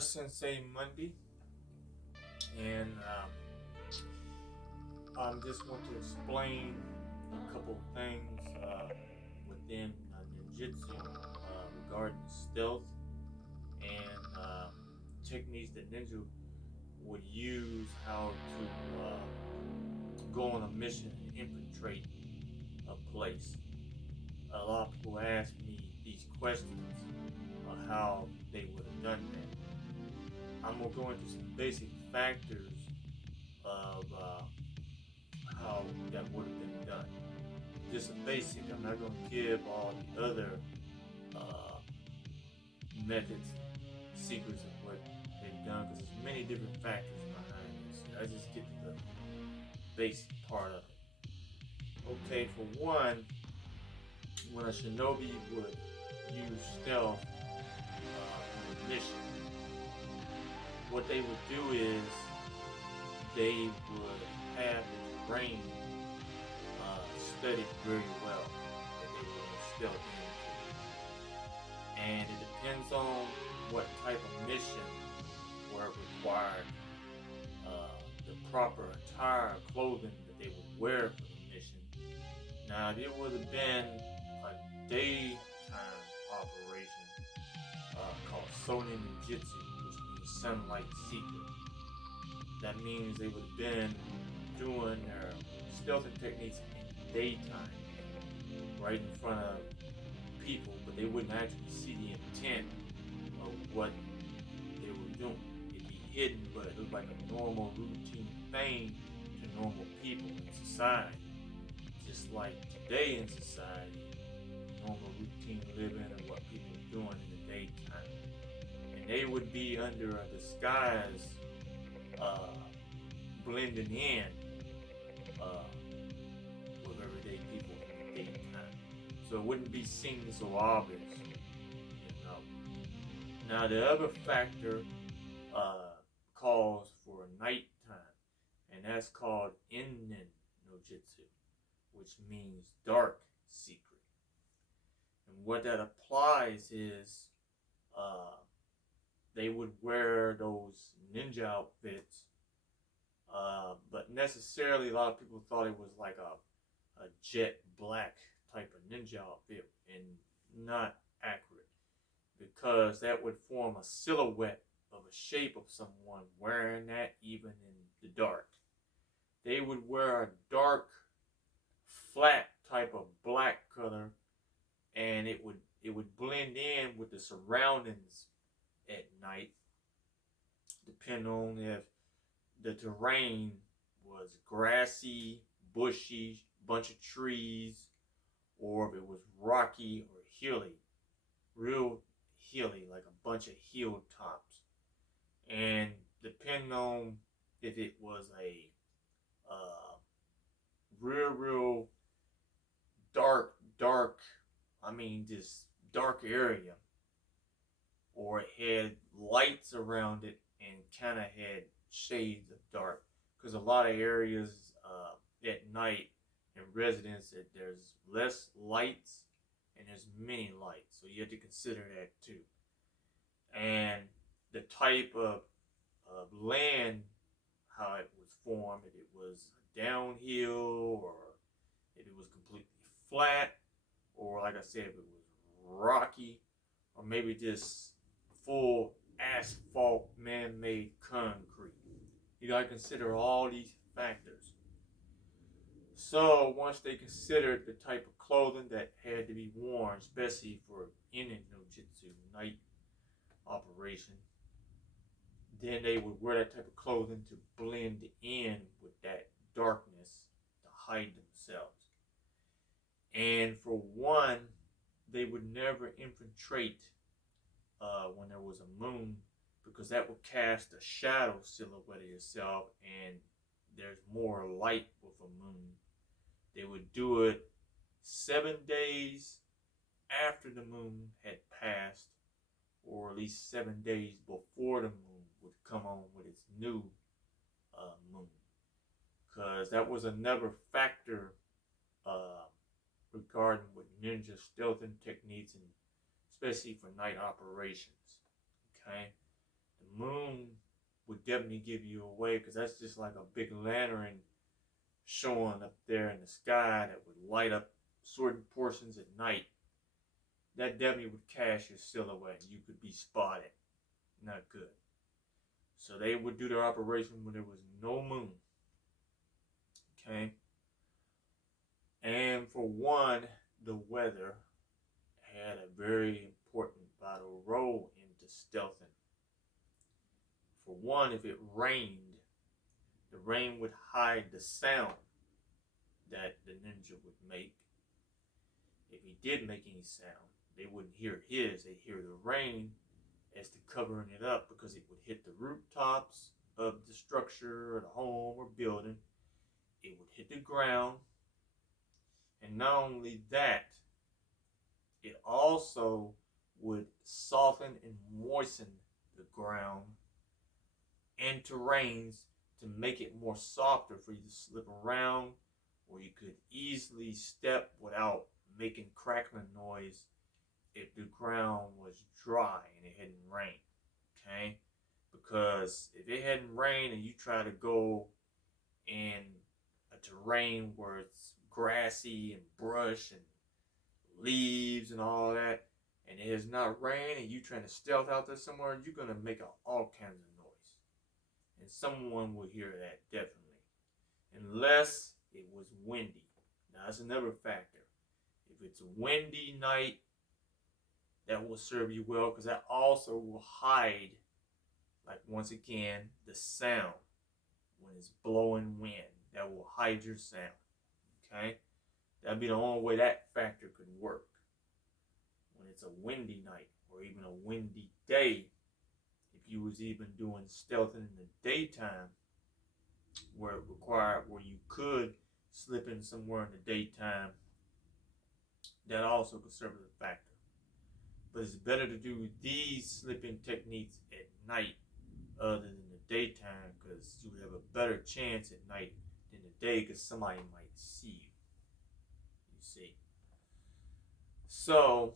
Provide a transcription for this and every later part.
Sensei Monday, and I just want to explain a couple things within ninjutsu regarding stealth and techniques that ninja would use how to go on a mission and infiltrate a place. A lot of people ask me these questions of how they would have done that. I'm gonna go into some basic factors of how that would have been done. Just a basic. I'm not gonna give all the other uh, methods, secrets of what they've done because there's many different factors behind this. I just get to the basic part of it. Okay, for one, when a shinobi would use stealth on a mission, what they would do is they would have the terrain studied very well that they were stealth into. And it depends on what type of mission were required, the proper attire, clothing that they would wear for the mission. Now, if it would have been a daytime operation called Sonin Ninjutsu, which means sunlight seeker, that means they would have been doing their stealthing techniques in daytime, right in front of people, but they wouldn't actually see the intent of what they were doing. It'd be hidden, but it looked like a normal routine thing to normal people in society. Just like today in society, normal routine living and what people are doing in the daytime. And they would be under a disguise, blending in with everyday people in the daytime. So it wouldn't be seen so obvious, you know. Now the other factor calls for nighttime, and that's called Innen no Jitsu, which means dark secret. And what that applies is they would wear those ninja outfits, but necessarily a lot of people thought it was like a jet black type of ninja outfit, and not accurate, because that would form a silhouette of a shape of someone wearing that even in the dark. They would wear a dark, flat type of black color, and it would blend in with the surroundings at night, depending on if the terrain was grassy, bushy, bunch of trees, or if it was rocky or hilly, real hilly, like a bunch of hilltops. And depending on if it was a real dark, I mean just dark area, or it had lights around it and kind of had shades of dark, because a lot of areas at night in residence there's less lights and there's many lights, so you have to consider that too. And the type of land, how it was formed, if it was downhill or if it was completely flat, or like I said, if it was rocky, or maybe just full asphalt man-made concrete. You gotta consider all these factors. So once they considered the type of clothing that had to be worn, especially for Inen no Jitsu night operation, then they would wear that type of clothing to blend in with that darkness to hide themselves. And for one, they would never infiltrate when there was a moon, because that would cast a shadow silhouette of yourself, and there's more light with a moon. They would do it 7 days after the moon had passed, or at least 7 days before the moon would come on with its new moon, because that was another factor regarding with ninja stealthing techniques, and especially for night operations. Okay, The moon would definitely give you away because that's just like a big lantern showing up there in the sky that would light up certain portions at night. That definitely would cast your silhouette. You could be spotted. Not good. So they would do their operation when there was no moon. Okay? And for one, the weather had a very important vital role into stealthing. For one, if it rained, the rain would hide the sound that the ninja would make. If he did make any sound, they wouldn't hear his, they'd hear the rain as to covering it up because it would hit the rooftops of the structure or the home or building. It would hit the ground. And not only that, it also would soften and moisten the ground and terrains to make it more softer for you to slip around, or you could easily step without making crackling noise if the ground was dry and it hadn't rained. Okay? Because if it hadn't rained and you try to go in a terrain where it's grassy and brush and leaves and all that, and it has not rained and you trying to stealth out there somewhere, you're going to make all kinds of noise. And someone will hear that, definitely. Unless it was windy. Now, that's another factor. If it's a windy night, that will serve you well because that also will hide, like once again, the sound when it's blowing wind. That will hide your sound. Okay? That'd be the only way that factor could work. When it's a windy night or even a windy day, if you was even doing stealthing in the daytime, where you could slip in somewhere in the daytime, that also could serve as a factor. But it's better to do these slipping techniques at night other than the daytime because you would have a better chance at night than the day because somebody might see you. You see. So,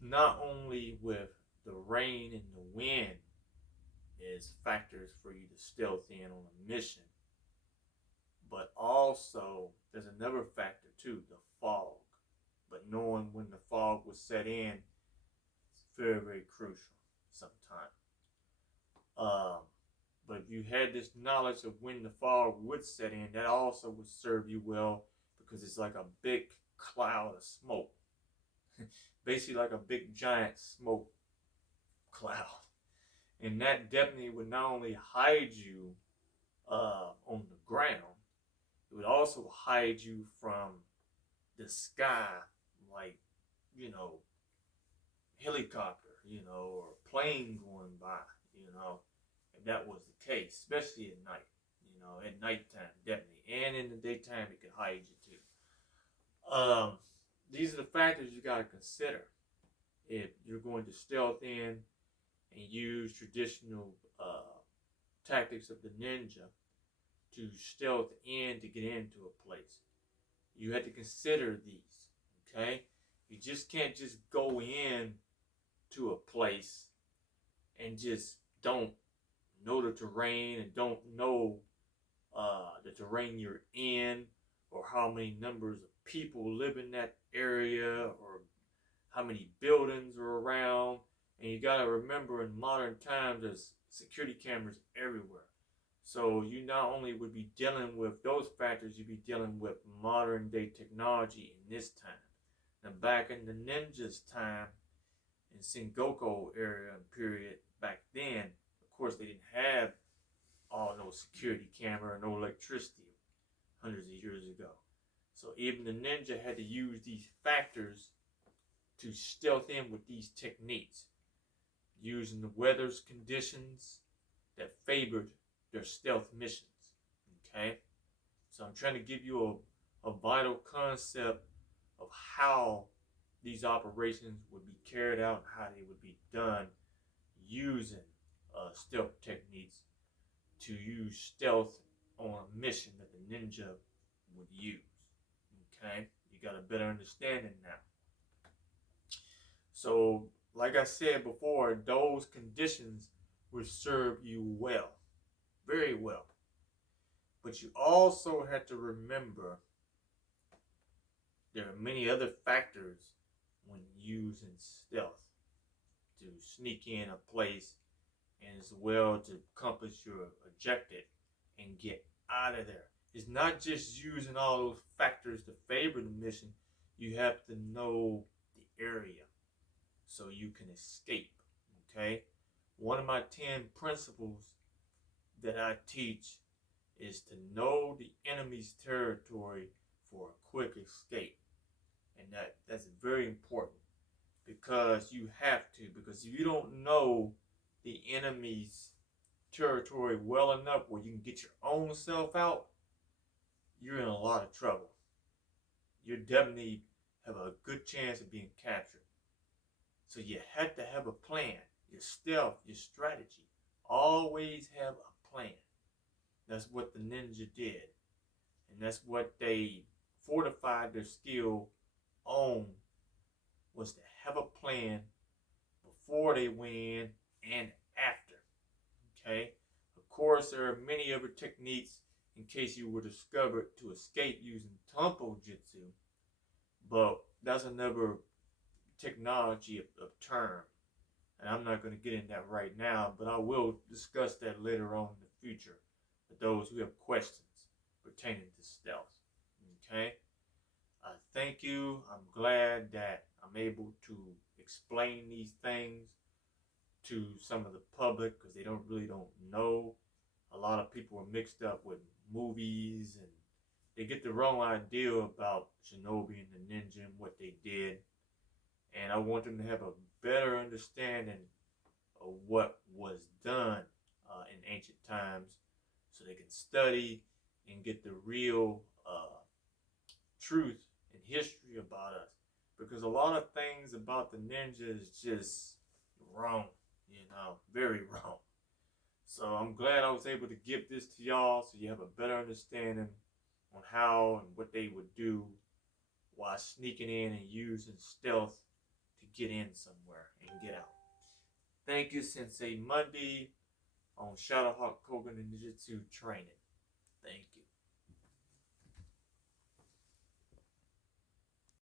not only with the rain and the wind is factors for you to stealth in on a mission, but also there's another factor too, the fog. But knowing when the fog will set in is very, very crucial sometimes. But if you had this knowledge of when the fog would set in, that also would serve you well because it's like a big cloud of smoke. Basically like a big giant smoke cloud. And that definitely would not only hide you on the ground, it would also hide you from the sky, like, helicopter, or plane going by, if that was the case, especially at night, at nighttime, definitely. And in the daytime, it could hide you too. These are the factors you got to consider if you're going to stealth in and use traditional tactics of the ninja to stealth in to get into a place. You have to consider these, okay? You just can't just go in to a place and just don't know the terrain and don't know the terrain you're in or how many numbers of people live in that area or how many buildings are around. And you got to remember in modern times there's security cameras everywhere. So you not only would be dealing with those factors, you'd be dealing with modern day technology in this time. Now back in the ninja's time, in Sengoku area and period back then, of course they didn't have all no security camera, no electricity hundreds of years ago. So even the ninja had to use these factors to stealth in with these techniques, using the weather's conditions that favored their stealth missions. Okay? So I'm trying to give you a vital concept of how these operations would be carried out and how they would be done using stealth techniques to use stealth on a mission that the ninja would use. Okay? You got a better understanding now. So, like I said before, those conditions will serve you well, very well. But you also have to remember there are many other factors when using stealth to sneak in a place and as well to accomplish your objective and get out of there. It's not just using all those factors to favor the mission. You have to know the area so you can escape. Okay? One of my 10 principles that I teach is to know the enemy's territory for a quick escape. And that's very important because you have to. Because if you don't know the enemy's territory well enough where you can get your own self out, you're in a lot of trouble. You definitely have a good chance of being captured. So you have to have a plan, your stealth, your strategy. Always have a plan. That's what the ninja did. And that's what they fortified their skill on, was to have a plan before they win and after. Okay? Of course, there are many other techniques in case you were discovered to escape using tempo jutsu, but that's another technology of term. And I'm not going to get into that right now, but I will discuss that later on in the future for those who have questions pertaining to stealth. Okay? Thank you. I'm glad that I'm able to explain these things to some of the public because they don't know. A lot of people are mixed up with movies and they get the wrong idea about Shinobi and the ninja and what they did. And I want them to have a better understanding of what was done in ancient times so they can study and get the real truth and history about us. Because a lot of things about the ninja is just wrong, very wrong. So I'm glad I was able to give this to y'all so you have a better understanding on how and what they would do while sneaking in and using stealth to get in somewhere and get out. Thank you, Sensei Monday on Shadowhawk Koga Ninjutsu training. Thank you.